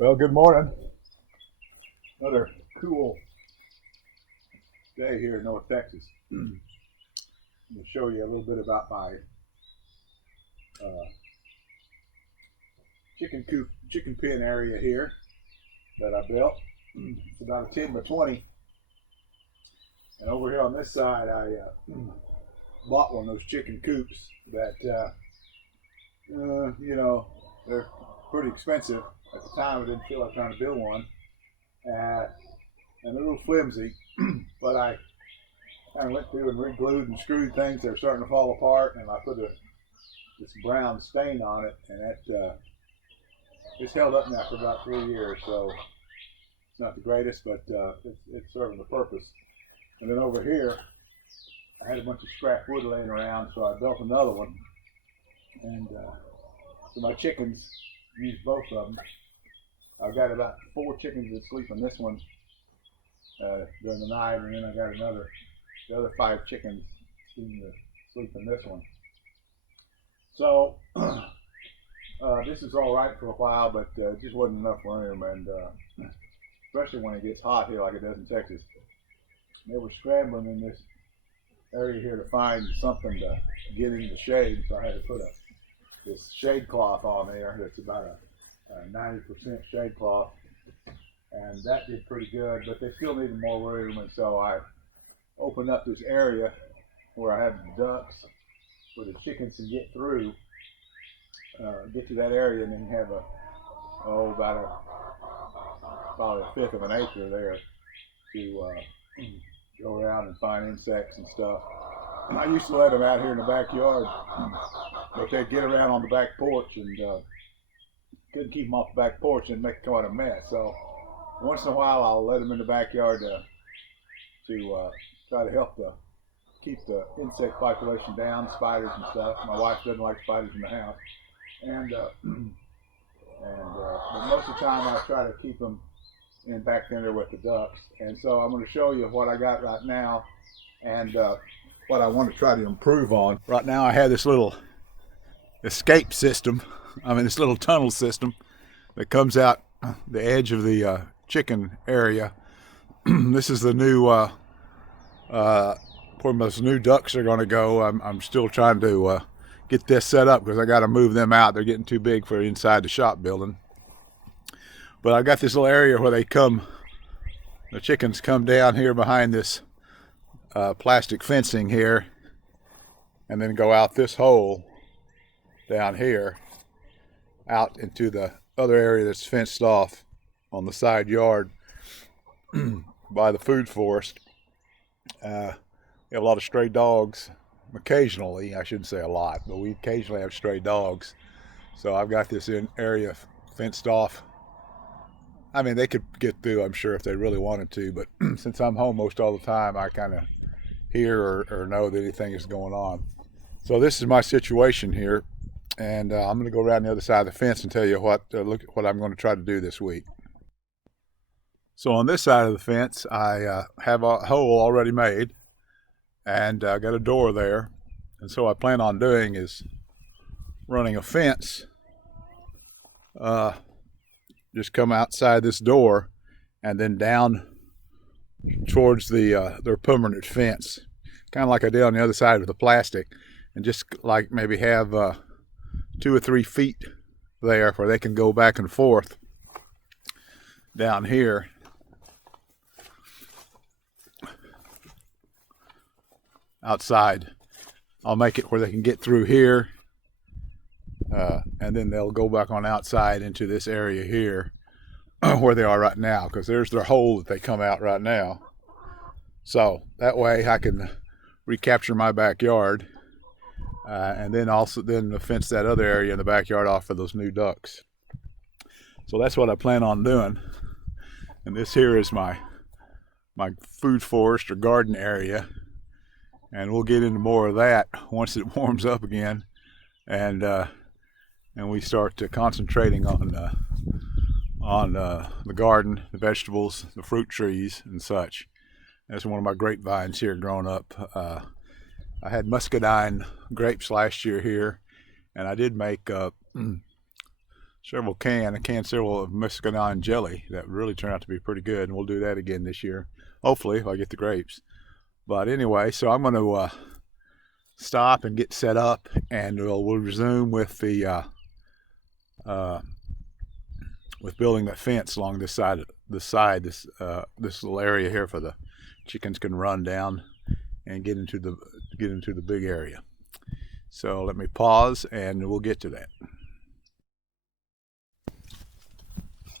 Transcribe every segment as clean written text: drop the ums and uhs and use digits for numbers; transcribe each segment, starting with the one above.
Well, good morning. Another cool day here in North Texas. I'm going to show you a little bit about my chicken coop, chicken pen area here that I built. It's about a 10 by 20. And over here on this side, I bought one of those chicken coops that, they're pretty expensive. At the time, I didn't feel like trying to build one. And they're a little flimsy, but I kind of went through and re-glued and screwed things that are starting to fall apart, and I put this brown stain on it, and that it's held up now for about 3 years, so it's not the greatest, but it's serving the purpose. And then over here, I had a bunch of scrap wood laying around, so I built another one, and so my chickens use both of them. I've got about 4 chickens that sleep in this one during the night, and then I got the other 5 chickens seem to sleep in this one. So this is all right for a while, but it just wasn't enough room, and especially when it gets hot here like it does in Texas. They were scrambling in this area here to find something to get in the shade, so I had to put this shade cloth on there that's about a 90% shade cloth, and that did pretty good, but they still needed more room, and so I opened up this area where I have the ducks where the chickens can get through, get to that area, and then have probably a fifth of an acre there to go around and find insects and stuff. I used to let them out here in the backyard, but they'd get around on the back porch, and couldn't keep them off the back porch and make quite a mess. So once in a while, I'll let them in the backyard to try to help keep the insect population down, spiders and stuff. My wife doesn't like spiders in the house, and but most of the time I try to keep them in back there with the ducks. And so I'm going to show you what I got right now and what I want to try to improve on. Right now I have this little escape system. This little tunnel system that comes out the edge of the chicken area. This is the new where most new ducks are going to go. I'm still trying to get this set up because I got to move them out. They're getting too big for inside the shop building. But I got this little area where the chickens come down here behind this plastic fencing here, and then go out this hole down here out into the other area that's fenced off on the side yard by the food forest. We have a lot of stray dogs. Occasionally, I shouldn't say a lot, but we occasionally have stray dogs. So I've got this area fenced off. They could get through, I'm sure, if they really wanted to, but since I'm home most all the time, I kind of hear or know that anything is going on. So this is my situation here, and I'm going to go around the other side of the fence and tell you what I'm going to try to do this week. So on this side of the fence, I have a hole already made, and I got a door there, and so what I plan on doing is running a fence. Just come outside this door and then down towards their permanent fence, kind of like I did on the other side with the plastic, and just like maybe have 2 or 3 feet there where they can go back and forth down here. Outside, I'll make it where they can get through here, and then they'll go back on outside into this area here where they are right now, because there's their hole that they come out right now. So that way I can recapture my backyard, and then fence that other area in the backyard off for those new ducks. So that's what I plan on doing. And this here is my food forest or garden area, and we'll get into more of that once it warms up again, and we start concentrating on the garden, the vegetables, the fruit trees, and such. That's one of my grapevines here growing up. I had muscadine grapes last year here, and I did make a canned several of muscadine jelly that really turned out to be pretty good, and we'll do that again this year, hopefully if I get the grapes. But anyway, so I'm going to stop and get set up, and we'll resume with the with building that fence along this side, this little area here for the chickens can run down and get into the big area. So let me pause and we'll get to that.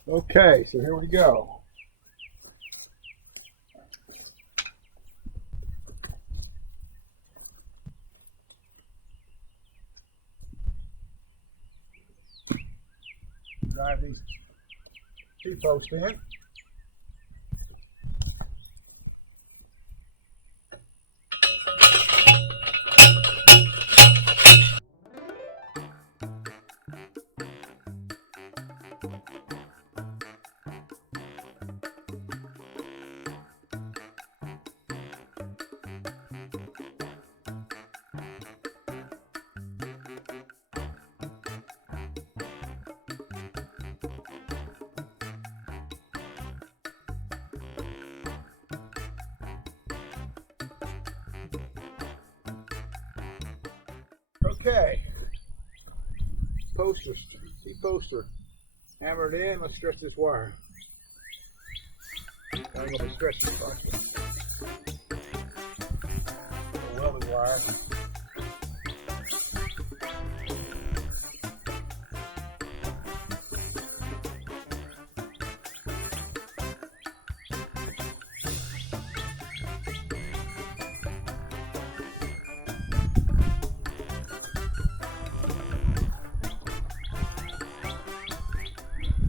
Okay, so here we go. Drive these T-posts in. Okay, T-posts are hammered in. Let's stretch this wire. I ain't gonna be stretching it much. Welded wire.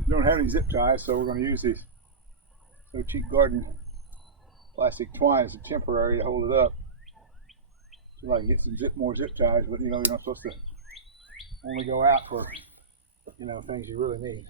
Don't have any zip ties, so we're going to use these So cheap garden plastic twine is a temporary to hold it up. So I can get some more zip ties, but you're not supposed to only go out for things you really need.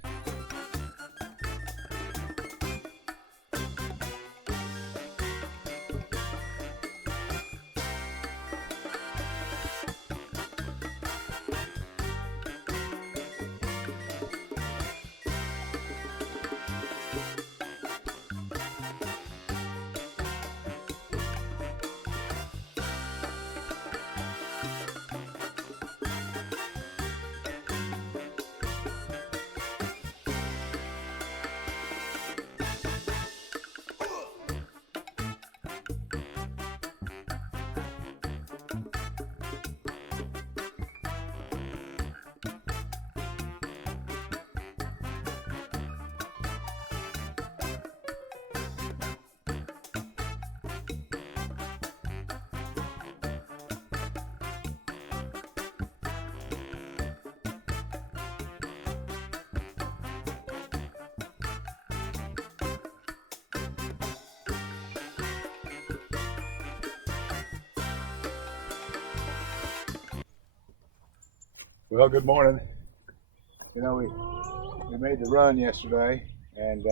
Well, good morning. We made the run yesterday, and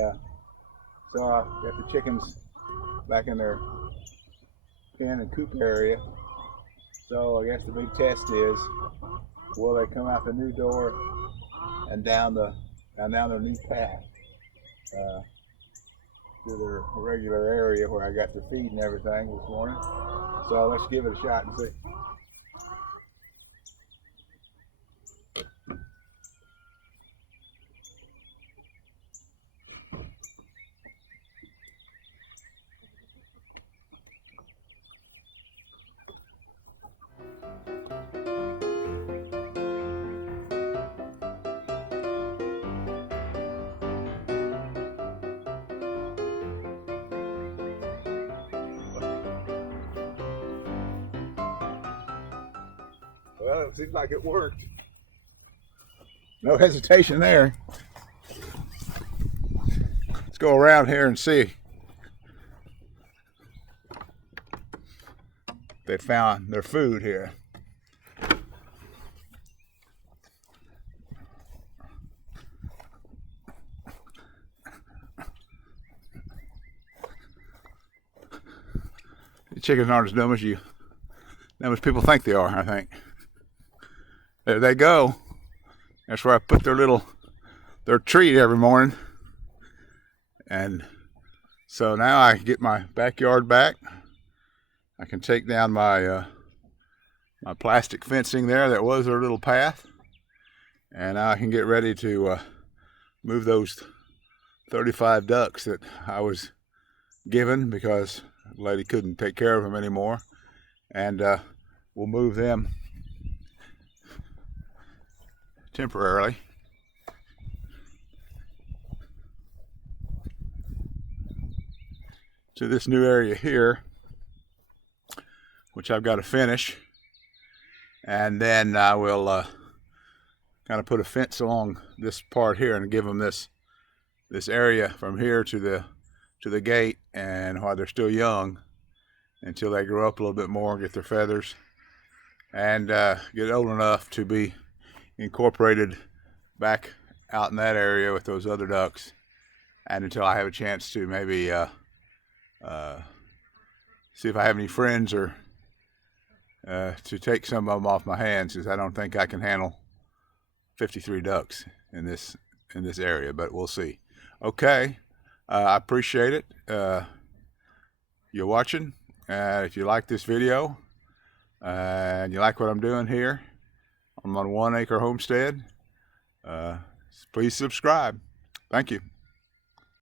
so I got the chickens back in their pen and coop area. So I guess the big test is, will they come out the new door and down their new path to their regular area where I got the feed and everything this morning. So let's give it a shot and see. Well, it seems like it worked. No hesitation there. Let's go around here and see. They found their food here. The chickens aren't as dumb as people think they are, I think. There they go. That's where I put their little their treat every morning. And so now I get my backyard back. I can take down my my plastic fencing there that was their little path, and now I can get ready to move those 35 ducks that I was given because the lady couldn't take care of them anymore, and we'll move them temporarily to this new area here, which I've got to finish, and then I will kind of put a fence along this part here and give them this area from here to the gate, and while they're still young, until they grow up a little bit more, get their feathers, and get old enough to be incorporated back out in that area with those other ducks, and until I have a chance to maybe see if I have any friends or to take some of them off my hands, because I don't think I can handle 53 ducks in this area, but we'll see. Okay, I appreciate it. You're watching. If you like this video and you like what I'm doing here, I'm on 1 acre homestead. Please subscribe. Thank you.